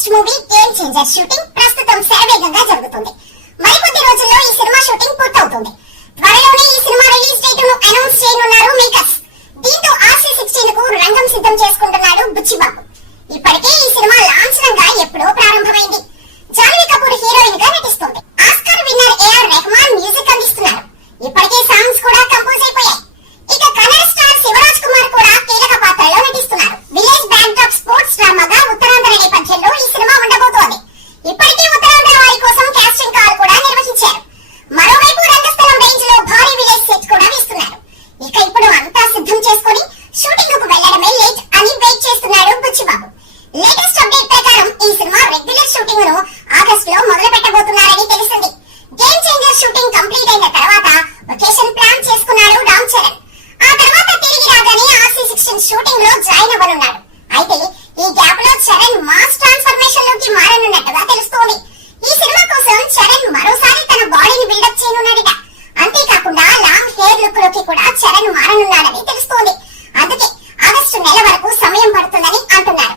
Latest movie game changer shooting ప్రస్తుతం శరవేగంగా జరుగుతుంది. మరికొద్ది రోజుల్లో ఈ సినిమా షూటింగ్ పూర్తవుతుంది. త్వరలోనే ఈ సినిమా రిలీజ్ డేట్ ను అనౌన్స్ చేయనున్నారు మేకర్స్. దీంతో RC16 కు రంగం సిద్ధం చేసుకుంటున్నాడు బుచ్చిబాబు. ఇప్పటికే ఈ సినిమా లాంఛనంగా ఎప్పుడో ప్రారంభమైంది. జాన్వీ కపూర్ హీరోయిన్ గా నటిస్తుంది. Oscar winner AR Rahman music అందిస్తున్నారు. ఇప్పటికే సాంగ్స్ కూడా కంపోజ్ అయిపోయాయి. ఇక కన్నడ స్టార్ శివరాజ్ కుమార్ కూడా కీలక పాత్రలో నటిస్తున్నారు. విలేజ్ బ్యాక్డ్రాప్ స్పోర్ట్స్ డ్రామాగా ఉత్తరాంధ్ర నేపథ్యంలో ఈ సినిమా ఉండబోతోంది. ఇప్పటికే ఉత్తరాంధ్ర వారి కోసం కాస్టింగ్ కాల్ కూడా నిర్వహించారు. మరోవైపు రంగస్థలం రేంజ్ లో భారీ విలేజ్ సెట్ కూడా వేస్తున్నారు. ఇక ఇప్పుడు అంతా సిద్ధం చేసుకుని షూటింగ్ కు వెళ్లడమే లేట్ అని వెయిట్ చేస్తున్నాడు బుచ్చిబాబు. లేటెస్ట్ అప్డేట్ ప్రకారం ఈ సినిమా రెగ్యులర్ షూటింగ్ ను ఆగస్టు లో మొదలు పెట్టబోతున్నారని తెలిసింది. గేమ్ చేంజర్ షూటింగ్ కంప్లీట్ అయిన తర్వాత లొకేషన్ ప్లాన్ చేసుకున్నాడు రామ్ చరణ్. ఆ తర్వాత తిరిగి రాగానే RC16 షూటింగ్ లో జాయిన్ అవ్వనున్నాడు. అయితే ఈ గ్యాప్ లో చరణ్ మాస్ ట్రాన్స్ఫర్మేషన్ లోకి మారనున్నట్టుగా తెలుస్తోంది. ఈ సినిమా కోసం చరణ్ మరోసారి తన బాడీని బిల్డప్ చేయనున్నాడట. అంతేకాకుండా లాంగ్ హెయిర్ లుక్ లోకి కూడా చరణ్ మారనున్నాడని తెలుస్తోంది. అందుకే ఆగస్టు నెల వరకు సమయం పడుతుందని అంటున్నారు.